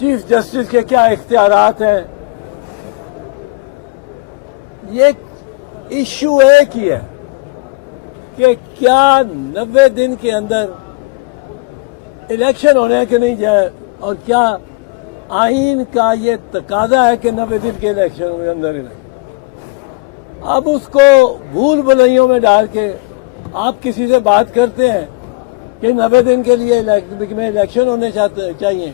Chief justice کے کیا اختیارات ہیں. یہ ایشو ایک ہی ہے کہ کیا 90 دن کے اندر الیکشن ہونے کے نہیں جائے، اور کیا آئین کا یہ تقاضا ہے کہ 90 دن کے الیکشن کے اندر اب اس کو بھول بھلائیوں میں ڈال کے آپ کسی سے بات کرتے ہیں کہ 90 دن کے لیے الیکشن ہونے چاہیے.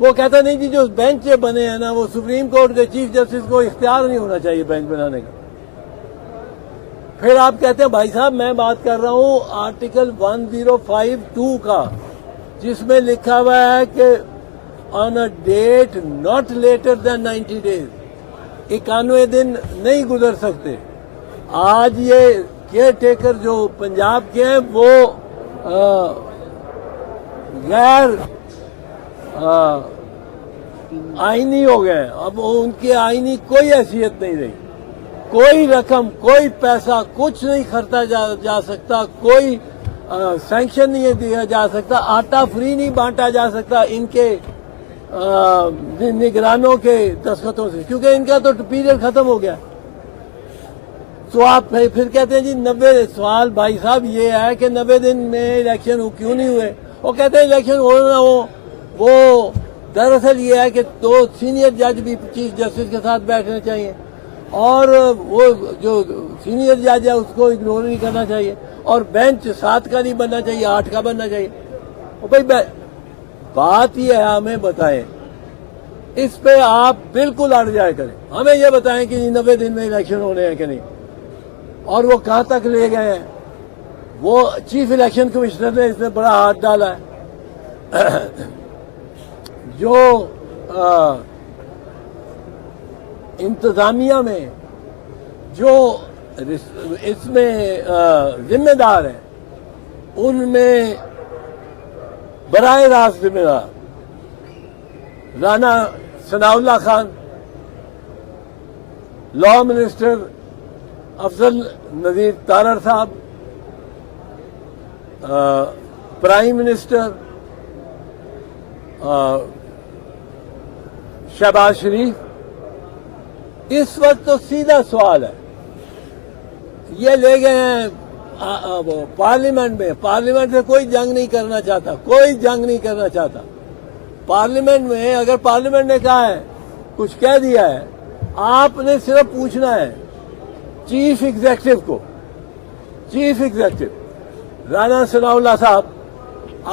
وہ کہتا نہیں جی جو بینچ بنے ہیں نا وہ سپریم کورٹ کے چیف جسٹس کو اختیار نہیں ہونا چاہیے بینچ بنانے کا. پھر آپ کہتے ہیں بھائی صاحب میں بات کر رہا ہوں آرٹیکل 1052 کا، جس میں لکھا ہوا ہے کہ on a date not later than 90 days، 91 دن نہیں گزر سکتے. آج یہ کیئر ٹیکر جو پنجاب کے ہیں وہ غیر آئینی ہو گئے، اب ان کی آئینی کوئی حیثیت نہیں رہی. کوئی رقم، کوئی پیسہ، کچھ نہیں خرچا جا سکتا، کوئی سینکشن نہیں دیا جا سکتا، آٹا فری نہیں بانٹا جا سکتا ان کے نگرانوں کے دستخطوں سے، کیونکہ ان کا تو پیریڈ ختم ہو گیا. تو آپ پھر کہتے ہیں جی 90 سوال بھائی صاحب یہ ہے کہ 90 دن میں الیکشن کیوں نہیں ہوئے. وہ کہتے ہیں الیکشن ہو نہ ہو، وہ دراصل یہ ہے کہ 2 سینئر جج بھی چیف جسٹس کے ساتھ بیٹھنے چاہیے، اور وہ جو سینئر جج ہے اس کو اگنور نہیں کرنا چاہیے، اور بینچ 7 کا نہیں بننا چاہیے، 8 کا بننا چاہیے. بھائی بات یہ ہے ہمیں بتائیں، اس پہ آپ بالکل اڑ جائے کریں، ہمیں یہ بتائیں کہ 90 دن میں الیکشن ہونے ہیں کہ نہیں، اور وہ کہاں تک لے گئے ہیں. وہ چیف الیکشن کمشنر نے اس میں بڑا ہاتھ ڈالا ہے. جو انتظامیہ میں جو اس میں ذمہ دار ہیں، ان میں براہ راست ذمہ دار رانا ثناء اللہ خان، لا منسٹر افضل نذیر تارڑ صاحب، پرائم منسٹر شہباز شریف. اس وقت تو سیدھا سوال ہے، یہ لے گئے ہیں پارلیمنٹ میں، پارلیمنٹ سے کوئی جنگ نہیں کرنا چاہتا، کوئی جنگ نہیں کرنا چاہتا. پارلیمنٹ میں اگر پارلیمنٹ نے کہا ہے، کچھ کہہ دیا ہے، آپ نے صرف پوچھنا ہے چیف ایگزیکٹو کو، چیف ایگزیکٹو رانا ثناء اللہ صاحب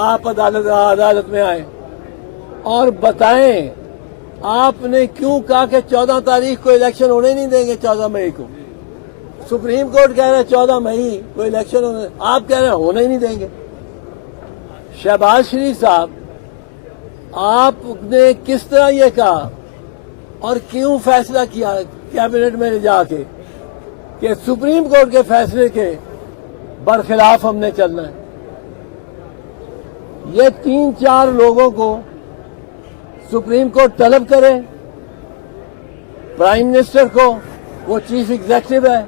آپ عدالت میں آئیں اور بتائیں آپ نے کیوں کہا کہ 14 تاریخ کو الیکشن ہونے نہیں دیں گے. 14 مئی کو سپریم کورٹ کہہ رہا ہے 14 مئی کو الیکشن ہونے، آپ کہہ رہے ہیں ہونے ہی نہیں دیں گے. شہباز شریف صاحب آپ نے کس طرح یہ کہا اور کیوں فیصلہ کیا کیبنٹ میں جا کے کہ سپریم کورٹ کے فیصلے کے برخلاف ہم نے چلنا ہے. یہ 3-4 لوگوں کو سپریم کورٹ طلب کرے، پرائم منسٹر کو وہ چیف ایگزیکٹو ہے،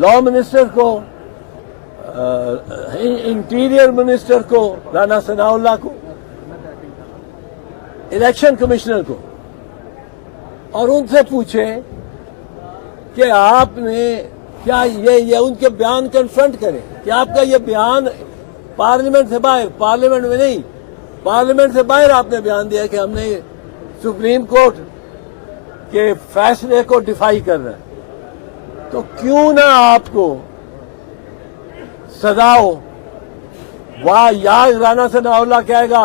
لا منسٹر کو، انٹیریئر منسٹر کو رانا ثناء اللہ کو، الیکشن کمشنر کو، اور ان سے پوچھے کہ آپ نے کیا یہ ان کے بیان کنفرنٹ کرے کہ آپ کا یہ بیان پارلیمنٹ سے باہر، پارلیمنٹ میں نہیں، پارلیمنٹ سے باہر آپ نے بیان دیا کہ ہم نے سپریم کورٹ کے فیصلے کو ڈیفائی کر رہے ہیں. تو کیوں نہ آپ کو سزا ہو. واہ یا رانا ثناء اللہ کہے گا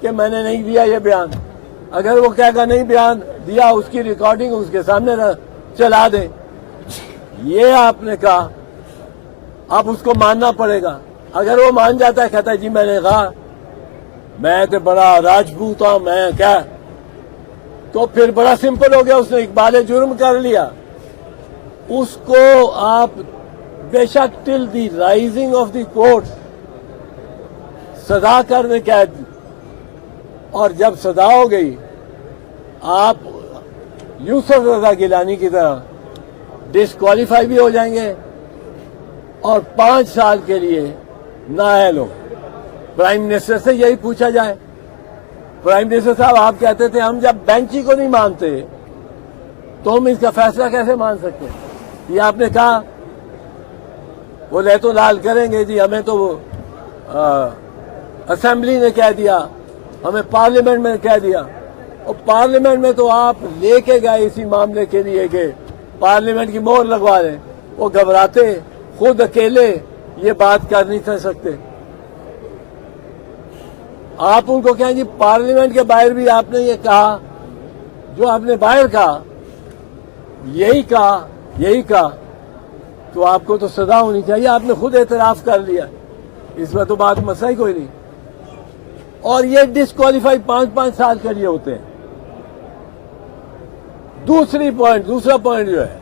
کہ میں نے نہیں دیا یہ بیان، اگر وہ کہے گا نہیں بیان دیا، اس کی ریکارڈنگ اس کے سامنے چلا دیں. یہ آپ نے کہا، اب اس کو ماننا پڑے گا. اگر وہ مان جاتا ہے، کہتا ہے جی میں نے کہا، میں تو بڑا راجپوت ہوں، میں کیا، تو پھر بڑا سمپل ہو گیا، اس نے اقبال جرم کر لیا. اس کو آپ بے شک ٹل دی رائزنگ آف دی کورٹ سزا کرنے قید، اور جب سزا ہو گئی آپ یوسف رضا گیلانی کی طرح ڈسکوالیفائی بھی ہو جائیں گے اور 5 سال کے لیے نااہل ہو. پرائم منسٹر سے یہی پوچھا جائے پرائم منسٹر صاحب آپ کہتے تھے ہم جب بینچ ہی کو نہیں مانتے تو ہم اس کا فیصلہ کیسے مان سکتے ہیں؟ یہ آپ نے کہا وہ لے تو لال کریں گے جی، ہمیں تو اسمبلی نے کہہ دیا، ہمیں پارلیمنٹ میں کہہ دیا، اور پارلیمنٹ میں تو آپ لے کے گئے اسی معاملے کے لیے کہ پارلیمنٹ کی مہر لگوا دیں، وہ گھبراتے خود اکیلے یہ بات کر نہیں سکتے۔ آپ ان کو کہیں جی پارلیمنٹ کے باہر بھی آپ نے یہ کہا جو آپ نے باہر کہا، یہی کہا تو آپ کو تو سزا ہونی چاہیے، آپ نے خود اعتراف کر لیا، اس میں تو بات مسئلہ ہی کوئی نہیں۔ اور یہ ڈسکوالیفائی 5 سال کے لیے ہوتے ہیں۔ دوسرا پوائنٹ جو ہے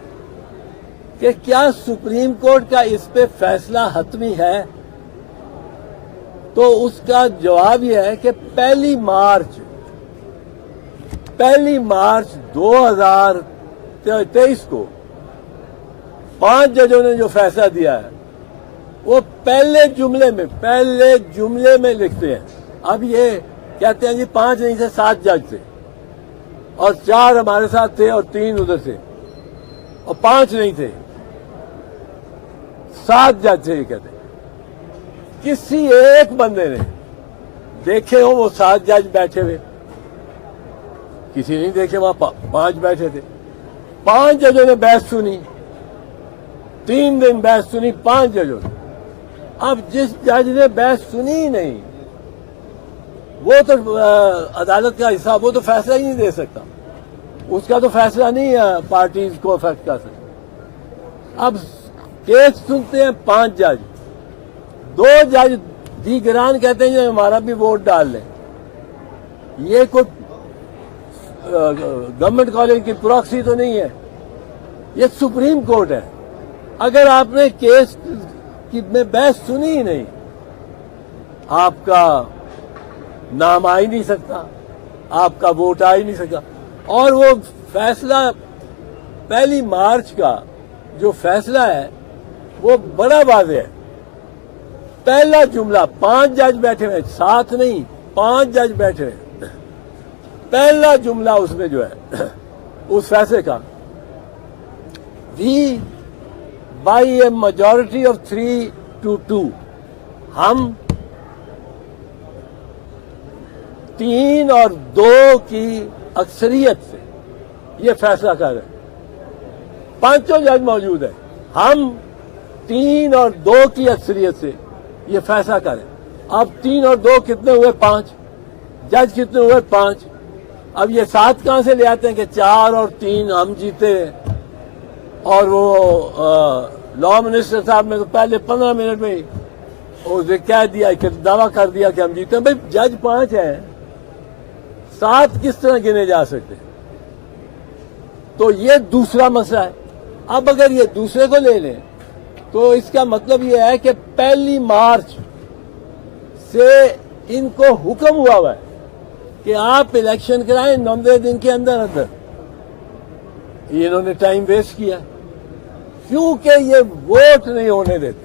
کہ کیا سپریم کورٹ کا اس پہ فیصلہ حتمی ہے؟ تو اس کا جواب یہ ہے کہ پہلی مارچ 2023 کو 5 ججوں نے جو فیصلہ دیا ہے وہ پہلے جملے میں لکھتے ہیں۔ اب یہ کہتے ہیں جی 5 نہیں تھے، 7 جج تھے، اور 4 ہمارے ساتھ تھے اور 3 ادھر سے، اور 5 نہیں تھے، 7 جج تھے۔ یہ کہتے ہیں کسی ایک بندے نے دیکھے ہو وہ 7 جج بیٹھے ہوئے؟ کسی نہیں دیکھے، وہاں 5 بیٹھے تھے۔ 5 ججوں نے بحث سنی، 3 دن بحث سنی 5 ججوں نے۔ اب جس جج نے بحث سنی ہی نہیں، وہ تو عدالت کا حصہ، وہ تو فیصلہ ہی نہیں دے سکتا، اس کا تو فیصلہ نہیں پارٹیز کو افیکٹ کر سکتا۔ اب کیس سنتے ہیں 5 جج، 2 جج دیگران کہتے ہیں ہمارا بھی ووٹ ڈال لیں۔ یہ کوئی گورنمنٹ کالج کی پراکسی تو نہیں ہے، یہ سپریم کورٹ ہے۔ اگر آپ نے کیس میں بحث سنی ہی نہیں، آپ کا نام آ ہی نہیں سکتا، آپ کا ووٹ آ ہی نہیں سکتا۔ اور وہ فیصلہ پہلی مارچ کا جو فیصلہ ہے وہ بڑا واضح ہے۔ پہلا جملہ 5 جج بیٹھے ہوئے، 7 نہیں 5 جج بیٹھے ہوئے، پہلا جملہ اس میں جو ہے اس فیصلے کا، we by a majority of 3 to 2، ہم 3 اور 2 کی اکثریت سے یہ فیصلہ کر رہے ہیں۔ 5 جج موجود ہیں، ہم 3 اور 2 کی اکثریت سے یہ فیصلہ کریں۔ اب 3 اور 2 کتنے ہوئے؟ 5 جج کتنے ہوئے؟ 5۔ اب یہ 7 کہاں سے لے آتے ہیں کہ 4 اور 3 ہم جیتے؟ اور وہ لا منسٹر صاحب نے تو پہلے 15 منٹ میں ہی کہہ دیا کہ دعویٰ کر دیا کہ ہم جیتے ہیں۔ بھائی جج 5 ہیں، 7 کس طرح گنے جا سکتے؟ تو یہ دوسرا مسئلہ ہے۔ اب اگر یہ دوسرے کو لے لیں تو اس کا مطلب یہ ہے کہ پہلی مارچ سے ان کو حکم ہوا ہے کہ آپ الیکشن کرائیں 90 دن کے اندر۔ انہوں نے ٹائم ویسٹ کیا کیونکہ یہ ووٹ نہیں ہونے دیتے۔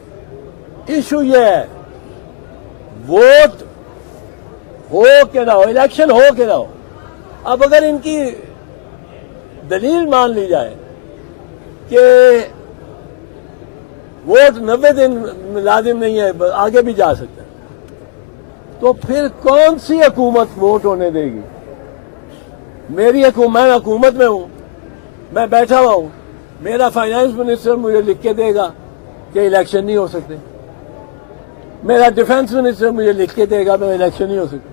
ایشو یہ ہے ووٹ ہو کہ نہ ہو، الیکشن ہو کہ نہ ہو۔ اب اگر ان کی دلیل مان لی جائے کہ ووٹ 90 دن لازم نہیں ہے، آگے بھی جا سکتا ہے، تو پھر کون سی حکومت ووٹ ہونے دے گی؟ میری میں حکومت میں ہوں، میں بیٹھا ہوا ہوں، میرا فائنانس منسٹر مجھے لکھ کے دے گا کہ الیکشن نہیں ہو سکتے، میرا ڈیفنس منسٹر مجھے لکھ کے دے گا میں الیکشن نہیں ہو سکتے،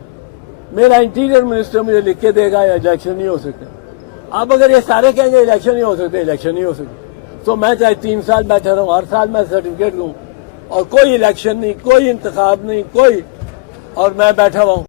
میرا انٹیریئر منسٹر مجھے لکھ کے دے گا الیکشن نہیں ہو سکتے۔ اب اگر یہ سارے کہیں گے الیکشن نہیں ہو سکتے، الیکشن نہیں ہو سکتے، تو میں چاہے 3 سال بیٹھا رہوں، ہر سال میں سرٹیفکیٹ دوں اور کوئی الیکشن نہیں، کوئی انتخاب نہیں، اور میں بیٹھا ہوا ہوں۔